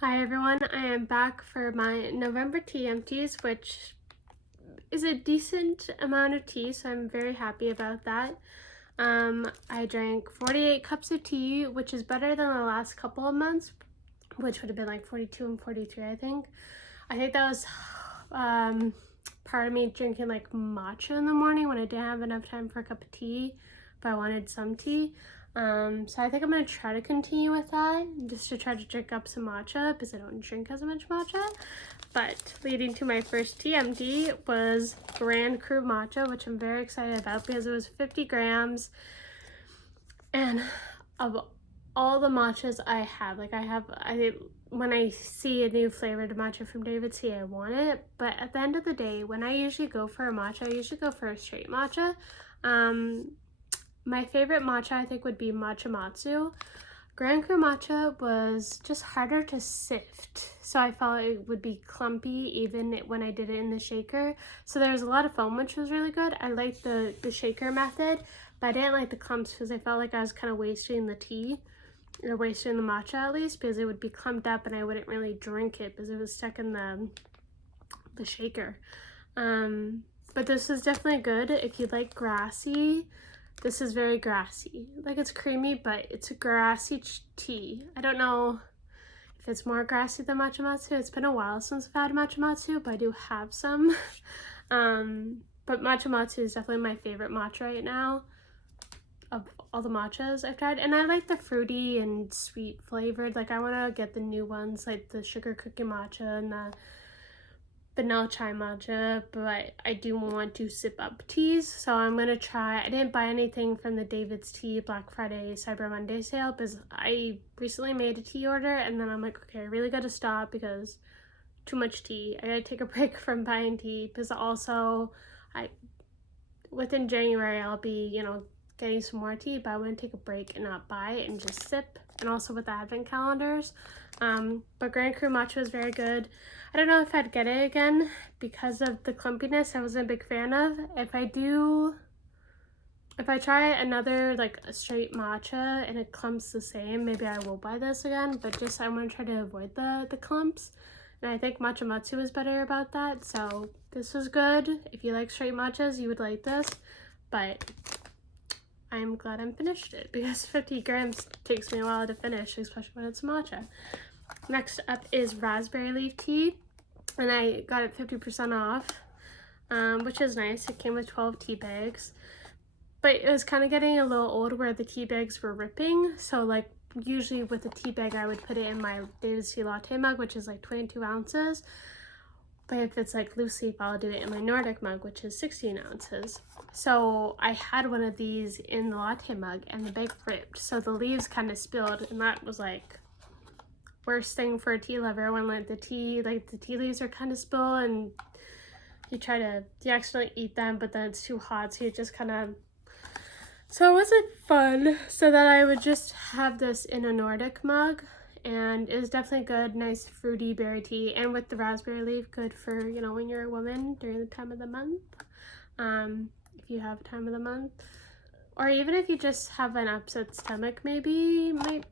Hi everyone, I am back for my November tea empties, which is a decent amount of tea, so I'm very happy about that. I drank 48 cups of tea, which is better than the last couple of months, which would have been like 42 and 43, I think. I think that was part of me drinking like matcha in the morning when I didn't have enough time for a cup of tea, but I wanted some tea. So I think I'm going to try to continue with that, just to try to drink up some matcha because I don't drink as much matcha. But leading to my first TMD was Grand Cru matcha, which I'm very excited about because it was 50 grams. And of all the matchas I have, when I see a new flavored matcha from David's Tea, I want it. But at the end of the day, when I usually go for a matcha, I usually go for a straight matcha. My favorite matcha, I think, would be Matcha Matsu. Grand Cru matcha was just harder to sift, so I felt it would be clumpy even when I did it in the shaker. So there was a lot of foam, which was really good. I liked the shaker method, but I didn't like the clumps because I felt like I was kind of wasting the tea, or wasting the matcha at least, because it would be clumped up and I wouldn't really drink it because it was stuck in the shaker. But this is definitely good if you like grassy. This is very grassy. Like, it's creamy, but it's a grassy tea. I don't know if it's more grassy than matcha matsu. It's been a while since I've had matcha matsu, but I do have some. But matcha matsu is definitely my favorite matcha right now of all the matchas I've tried. And I like the fruity and sweet flavored. Like, I want to get the new ones, like the sugar cookie matcha and the vanilla chai matcha, but I do want to sip up teas, so I'm gonna try. I didn't buy anything from the David's Tea Black Friday Cyber Monday sale because I recently made a tea order and then I'm like, okay, I really gotta stop because too much tea. I gotta take a break from buying tea because also within January I'll be, getting some more tea, but I want to take a break and not buy it and just sip. And also with the advent calendars. But Grand Cru matcha was very good. I don't know if I'd get it again because of the clumpiness I wasn't a big fan of. If I try another, like a straight matcha and it clumps the same, maybe I will buy this again, but just I want to try to avoid the clumps. And I think Matcha Matsu is better about that, so this was good. If you like straight matchas, you would like this, but I'm glad I'm finished it because 50 grams takes me a while to finish, especially when it's matcha. Next up is raspberry leaf tea, and I got it 50% off, which is nice. It came with 12 tea bags, but it was kind of getting a little old where the tea bags were ripping. So like usually with a tea bag, I would put it in my David's Tea latte mug, which is like 22 ounces. But if it's like loose leaf, I'll do it in my Nordic mug, which is 16 ounces. So I had one of these in the latte mug and the bag ripped. So the leaves kind of spilled, and that was like worst thing for a tea lover when the tea leaves are kind of spill and you accidentally eat them, but then it's too hot, so you just kind of, so it wasn't fun. So then I would just have this in a Nordic mug, and it was definitely good, nice fruity berry tea, and with the raspberry leaf, good for, when you're a woman during the time of the month, if you have time of the month, or even if you just have an upset stomach, maybe might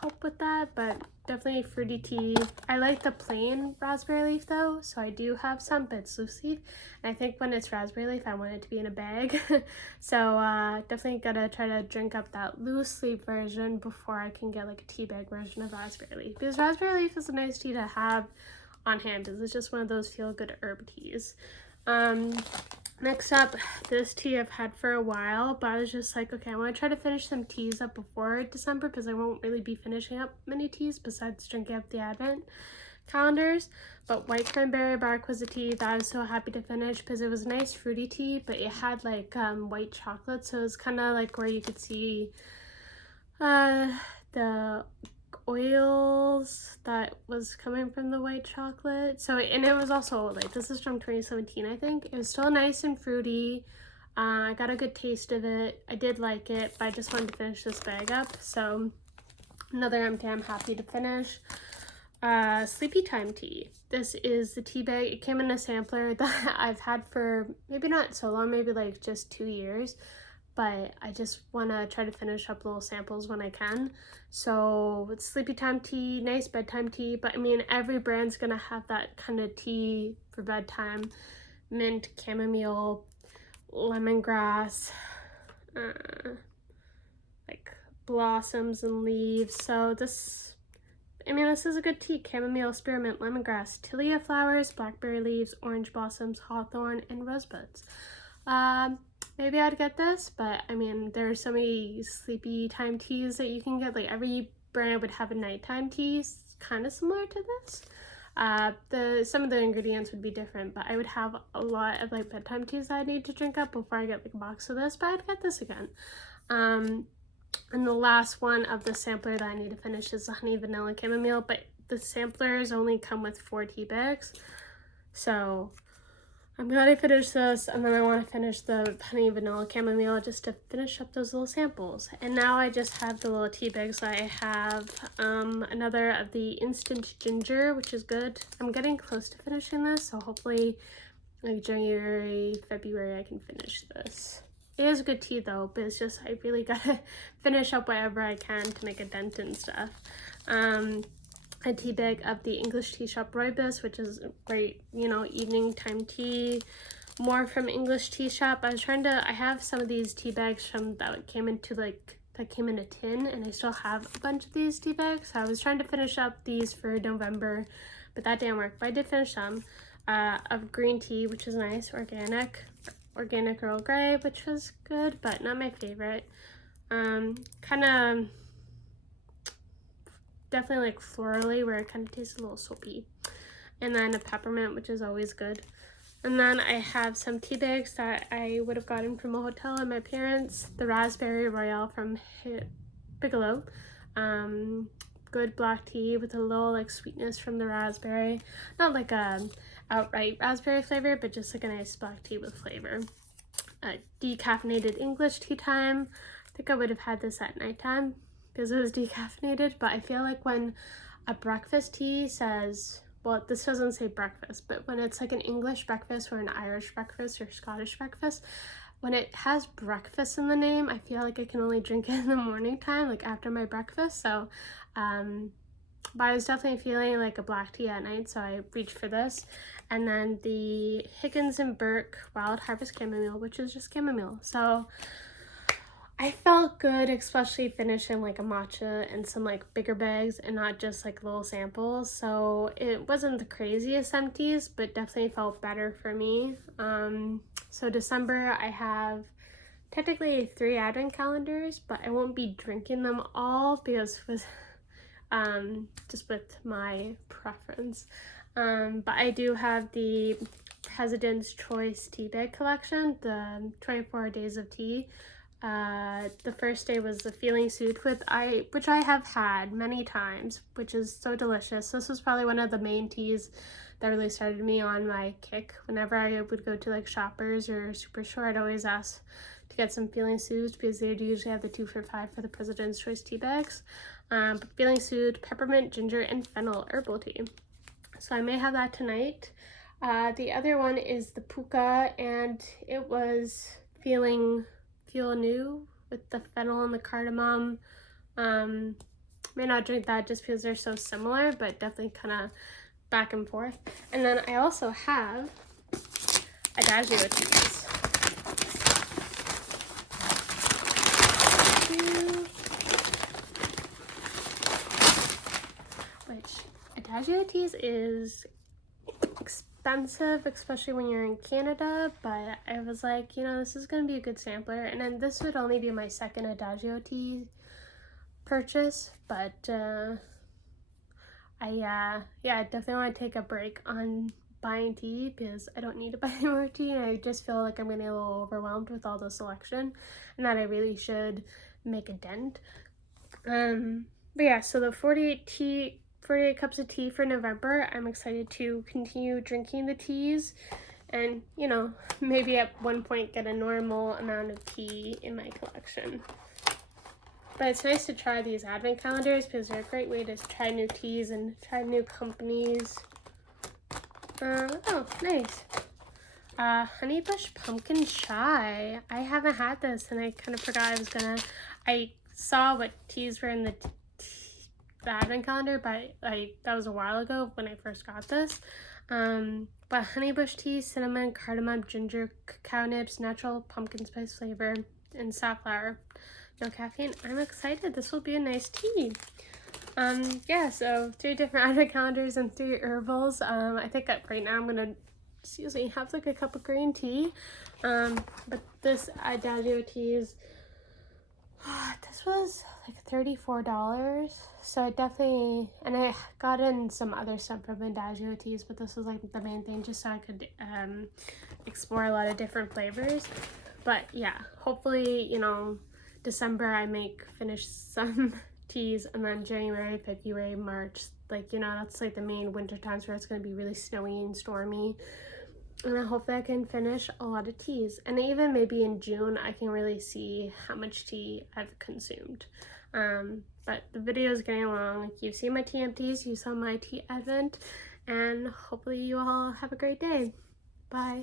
help with that. But definitely fruity tea. I like the plain raspberry leaf though, so I do have some, but it's loose leaf. And I think when it's raspberry leaf, I want it to be in a bag. So definitely gotta try to drink up that loose leaf version before I can get like a tea bag version of raspberry leaf, because raspberry leaf is a nice tea to have on hand because it's just one of those feel good herb teas. Next up, this tea I've had for a while, but I was just like, okay, I want to try to finish some teas up before December because I won't really be finishing up many teas besides drinking up the advent calendars. But white cranberry bark was a tea that I was so happy to finish because it was a nice fruity tea, but it had like white chocolate, so it was kind of like where you could see the oils that was coming from the white chocolate. So, and it was also like, this is from 2017, I think. It was still nice and fruity. I got a good taste of it. I did like it, but I just wanted to finish this bag up. So another empty I'm happy to finish. Sleepy Time tea. This is the tea bag. It came in a sampler that I've had for maybe not so long, maybe like just 2 years. but I just want to try to finish up little samples when I can. So it's sleepy time tea, nice bedtime tea, but I mean every brand's gonna have that kind of tea for bedtime. Mint, chamomile, lemongrass, like blossoms and leaves. So this is a good tea. Chamomile, spearmint, lemongrass, tilia flowers, blackberry leaves, orange blossoms, hawthorn, and rosebuds. Maybe I'd get this, but I mean, there are so many sleepy time teas that you can get. Like every brand would have a nighttime tea, kind of similar to this. Some of the ingredients would be different, but I would have a lot of like bedtime teas that I need to drink up before I get like a box of this, but I'd get this again. And the last one of the sampler that I need to finish is the honey vanilla chamomile, but the samplers only come with 4 tea bags. So I'm gonna finish this, and then I want to finish the honey vanilla chamomile just to finish up those little samples. And now I just have the little tea bags. I have another of the instant ginger, which is good. I'm getting close to finishing this, so hopefully like January, February I can finish this. It is good tea though, but it's just I really gotta finish up whatever I can to make a dent and stuff. A tea bag of the English Tea Shop Rooibos, which is great, you know, evening time tea. More from English Tea Shop. I have some of these tea bags from that came in a tin, and I still have a bunch of these tea bags. So I was trying to finish up these for November, but that didn't work. But I did finish some of green tea, which is nice, organic Earl Grey, which was good, but not my favorite. Kind of definitely like florally, where it kind of tastes a little soapy. And then a peppermint, which is always good. And then I have some tea bags that I would have gotten from a hotel at my parents. The Raspberry Royale from Bigelow. Good black tea with a little like sweetness from the raspberry. Not like a outright raspberry flavor, but just like a nice black tea with flavor. Decaffeinated English tea time. I think I would have had this at nighttime because it was decaffeinated, but I feel like when a breakfast tea says, well, this doesn't say breakfast, but when it's like an English breakfast or an Irish breakfast or Scottish breakfast, when it has breakfast in the name, I feel like I can only drink it in the morning time, like after my breakfast. So, but I was definitely feeling like a black tea at night, so I reached for this. And then the Higgins and Burke Wild Harvest Chamomile, which is just chamomile. So I felt good, especially finishing like a matcha and some like bigger bags and not just like little samples. So it wasn't the craziest empties, but definitely felt better for me. So December I have technically 3 advent calendars, but I won't be drinking them all because with just with my preference. But I do have the President's Choice tea bag collection, the 24 days of tea. The first day was the Feeling Soothed which I have had many times, which is so delicious. This was probably one of the main teas that really started me on my kick. Whenever I would go to like Shoppers or Superstore, I'd always ask to get some Feeling Soothed because they'd usually have the 2 for $5 for the President's Choice tea bags. But Feeling Soothed, peppermint, ginger, and fennel herbal tea. So I may have that tonight. The other one is the Puka, and it was Feel New with the fennel and the cardamom. May not drink that just because they're so similar, but definitely kind of back and forth. And then I also have Adagio teas. Which Adagio teas is expensive, especially when you're in Canada, but I was like, you know, this is going to be a good sampler. And then this would only be my second Adagio tea purchase, but I definitely want to take a break on buying tea because I don't need to buy any more tea. I just feel like I'm getting a little overwhelmed with all the selection and that I really should make a dent. But yeah, so the 48 cups of tea for November. I'm excited to continue drinking the teas and, you know, maybe at one point get a normal amount of tea in my collection. But it's nice to try these advent calendars because they're a great way to try new teas and try new companies. Oh, nice. Honey Bush Pumpkin Chai. I haven't had this and I kind of forgot I was gonna. I saw what teas were in the advent calendar, but that was a while ago when I first got this. But honey bush tea, cinnamon, cardamom, ginger, cacao nibs, natural pumpkin spice flavor, and safflower. No caffeine. I'm excited. This will be a nice tea. Yeah, so 3 different advent calendars and 3 herbals. I think that right now I'm gonna usually have like a cup of green tea. But this Adagio tea is this was like $34, so I definitely, and I got in some other stuff from Adagio teas, but this was like the main thing just so I could explore a lot of different flavors. But yeah, hopefully, you know, December I finish some teas, and then January, February, March, like, you know, that's like the main winter times where it's going to be really snowy and stormy. And I hope that I can finish a lot of teas. And even maybe in June, I can really see how much tea I've consumed. But the video is getting long. You've seen my tea empties, you saw my tea advent, and hopefully you all have a great day. Bye.